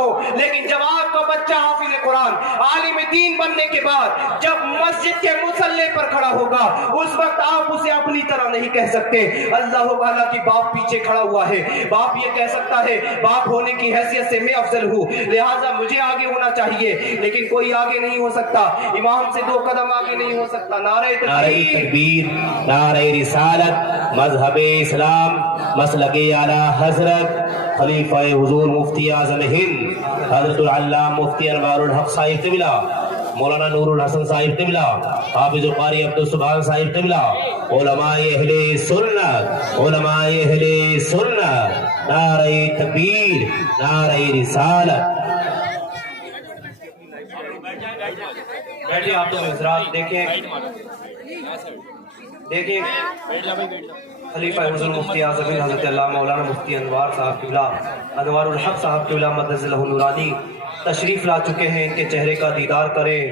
ہو، لیکن جب آپ کا بچہ حافظ قرآن عالم دین بننے کے بعد جب مسجد کے مصلی پر کھڑا ہوگا اس وقت آپ اسے اپنی طرح نہیں کہہ سکتے۔ اللہ تعالیٰ کی باپ پیچھے کھڑا ہوا ہے، باپ یہ کہہ سکتا ہے باپ ہونے کی حیثیت سے میں افضل ہوں لہٰذا مجھے آگے ہونا چاہیے، لیکن کوئی آگے نہیں ہو سکتا، امام سے 2 قدم آگے نہیں ہو سکتا۔ نعرہ تکبیر، نعرہ رسالت، مذہب اسلام، مسلک اعلیٰ حضرت خلیفہ حضور مفتی اعظم ہند حضرت العلامہ مفتی انوار الحق صاحب قبلہ، مولانا نور الحسن صاحب قبلہ، حافظ قاری عبدالسبحان صاحب قبلہ، علماء اہل سنت، علماء اہل سنت، نعرہ تکبیر، نعرہ رسالت۔ بیٹھے آپ تو حضرات، دیکھیں خلیفہ حضور مفتی اعظم حضرت علامہ مولانا مفتی انوار صاحب قبلہ، انوار الحق صاحب قبلہ مدد اللہ نورانی تشریف لا چکے ہیں۔ ان کے چہرے کا دیدار کریں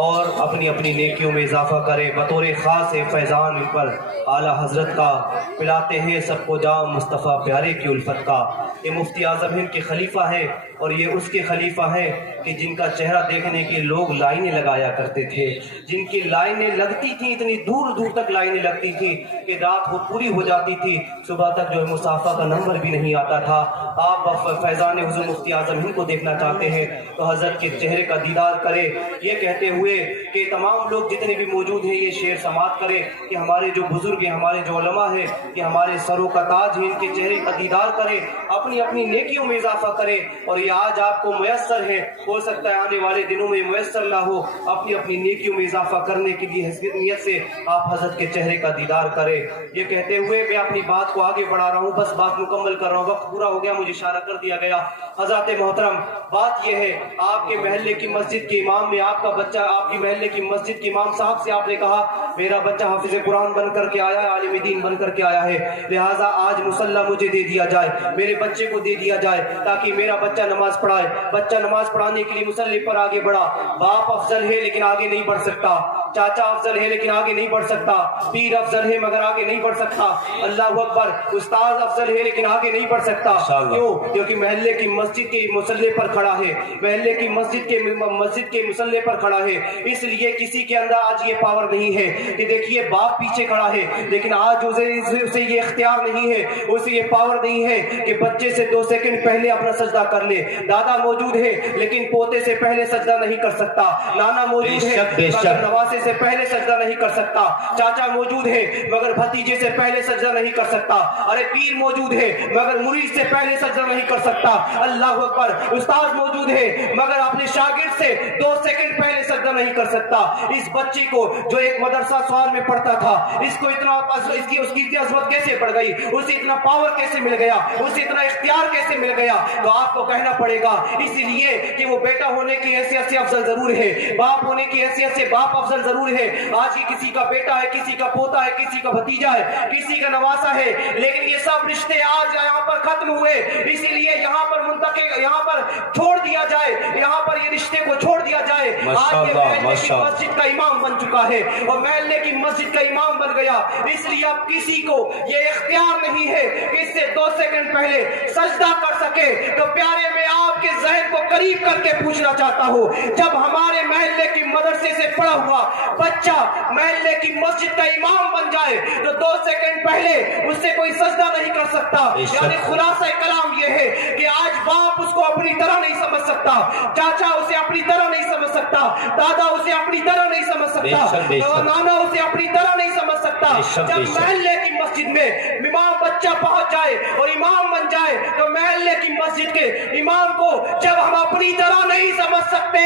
اور اپنی اپنی نیکیوں میں اضافہ کریں۔ بطور خاص فیضان ان پر اعلیٰ حضرت کا پلاتے ہیں سب کو جام مصطفیٰ پیارے کی الفت کا۔ یہ مفتی اعظم ہند کے خلیفہ ہیں اور یہ اس کے خلیفہ ہیں کہ جن کا چہرہ دیکھنے کے لوگ لائنیں لگایا کرتے تھے، جن کی لائنیں لگتی تھیں، اتنی دور دور تک لائنیں لگتی تھیں کہ رات پوری ہو جاتی تھی، صبح تک جو ہے مسافہ کا نمبر بھی نہیں آتا تھا۔ آپ فیضان حضور مفتی اعظم ہند کو دیکھنا چاہتے ہیں تو حضرت کے چہرے کا دیدار کریں، یہ کہتے ہوئے کہ تمام لوگ جتنے بھی موجود ہیں یہ شعر سماعت کریں کہ ہمارے جو بزرگ ہیں، ہمارے جو علماء ہیں، کہ ہمارے سروں کا تاج ہے، ان کے چہرے کا دیدار کریں، اپنی اپنی نیکیوں میں اضافہ کریں۔ اور یہ آج آپ کو میسر ہے، ہو سکتا ہے آنے والے دنوں میں میسر نہ ہو، اپنی اپنی نیکیوں میں اضافہ کرنے کے لیے نیت سے آپ حضرت کے چہرے کا دیدار کریں۔ یہ کہتے ہوئے میں اپنی بات کو آگے بڑھا رہا ہوں، بس بات مکمل کر رہا ہوں، وقت پورا ہو گیا، مجھے اشارہ کر دیا گیا۔ حضرات محترم، بات یہ ہے آپ کے محلے کی مسجد کے امام میں آپ کا بچہ، آپ کی محلے کی مسجد کے امام صاحب سے آپ نے کہا میرا بچہ حافظ قرآن بن کر کے آیا ہے، عالم دین بن کر کے آیا ہے، لہٰذا آج مصلی مجھے دے دیا جائے، میرے بچے کو دے دیا جائے تاکہ میرا بچہ نماز پڑھائے۔ بچہ نماز پڑھانے کے لیے مصلی پر آگے بڑھا، باپ افضل ہے لیکن آگے نہیں بڑھ سکتا، چاچا افضل ہے لیکن آگے نہیں بڑھ سکتا، پیر افضل ہے مگر آگے نہیں بڑھ سکتا، اللہ اکبر، استاذ افضل ہے لیکن آگے نہیں بڑھ سکتا۔ کیوں؟ کیونکہ محلے کی مسجد کے مصلی پر کھڑا ہے، محلے کی مسجد کے مصلی پر کھڑا ہے، اس لیے کسی کے اندر آج یہ پاور نہیں ہے کہ دیکھیے باپ پیچھے کھڑا ہے، لیکن آج اسے یہ اختیار نہیں ہے، اسے یہ پاور نہیں ہے کہ بچے سے 2 سیکنڈ پہلے اپنا سجدہ کر لے۔ دادا موجود ہے لیکن پوتے سے پہلے سجدہ نہیں کر سکتا، نانا موجود ہے مگر نواسے سے پہلے سجدہ نہیں کر سکتا، چاچا موجود ہے مگر بھتیجے سے پہلے سجدہ نہیں کر سکتا، ارے پیر موجود ہے مگر مرید سے پہلے سجدہ نہیں کر سکتا، اللہ اکبر، استاد موجود ہے مگر اپنے شاگرد سے 2 سیکنڈ پہلے سجدہ نہیں کر سکتا۔ اس بچے کو جو ایک مدرسہ سوال میں پڑھتا تھا، اس کو اتنا اس کی عظمت کیسے بڑھ گئی، اسے اتنا پاور کیسے مل گیا، اسے اتنا اختیار کیسے مل گیا؟ تو آپ کو کہنا پڑے گا اسی لیے کہ وہ بیٹا ہونے کی حیثیت سے افضل ضرور ہے، باپ ہونے کی حیثیت سے باپ افضل ضرور ہے۔ آج ہی کسی کا بیٹا ہے، کسی کا پوتا ہے، کسی کا بھتیجا ہے، کسی کا نواسا ہے، لیکن یہ سب رشتے آج یہاں پر ختم ہوئے، اسی لیے یہاں پر منتقل، یہاں پر چھوڑ دیا جائے، یہاں پر یہ رشتے کو چھوڑ دیا جائے۔ آج یہ محلے کی مسجد کا امام بن چکا ہے اور محلے کی مسجد کا امام بن گیا، اس لیے اب کسی کو یہ اختیار نہیں ہے کہ اس سے 2 سیکنڈ پہلے سجدہ کر سکے۔ تو پیارے میں آپ کے ذہن کو قریب کر کے پوچھنا چاہتا ہوں، جب ہمارے محلے کی مدرسے سے پڑھا ہوا بچہ محلے کی مسجد کا امام بن جائے تو 2 سیکنڈ پہلے اس سے کوئی سجدہ نہیں کر سکتا۔ یعنی خلاصہ کلام یہ ہے کہ آج باپ اس کو اپنی طرح نہیں سمجھ سکتا، چاچا اسے اپنی طرح نہیں سمجھ سکتا، دادا اسے اپنی طرح نہیں سمجھ سکتا، نانا اسے اپنی طرح نہیں سمجھ سکتا۔ جب محلے کی مسجد میں امام بچہ پہنچ جائے اور امام بن جائے تو محلے کی مسجد کے امام کو جب ہم اپنی طرح نہیں سمجھ سکتے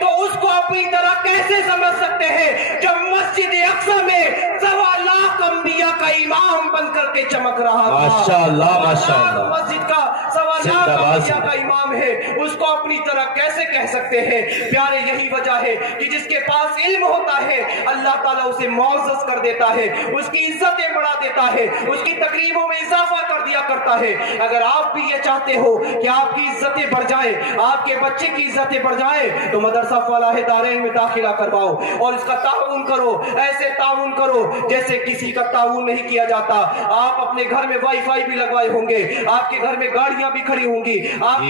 تو اس کو اپنی طرح کیسے سمجھ سکتے ہیں جب مسجد اقصی میں 1.25 لاکھ انبیاء کا امام بن کر کے چمک رہا تھا۔ ماشاءاللہ ماشاءاللہ، مسجد کا 1.25 لاکھ انبیاء کا امام ہے، اس کو اپنی طرح کیسے کہہ سکتے ہیں؟ پیارے یہی وجہ ہے کہ جس کے پاس علم ہوتا ہے اللہ تعالیٰ اسے معزز کر دیتا ہے، اس کی عزتیں بڑھا دیتا ہے، اس کی تقریبوں میں اضافہ کر دیا کرتا ہے۔ اگر آپ بھی یہ چاہتے ہو کہ آپ کی عزتیں بڑھ جائیں، آپ کے بچے کی عزتیں بڑھ جائیں تو مدرسہ فلاح دارین میں داخلہ کرواؤ اور اس کا تعاون کرو، ایسے تعاون کرو جیسے کسی کا تعاون نہیں کیا جاتا۔ آپ اپنے گھر میں وائی فائی بھی لگوائے ہوں گے، آپ کے گھر میں گاڑیاں بھی کھڑی ہوں گی، آپ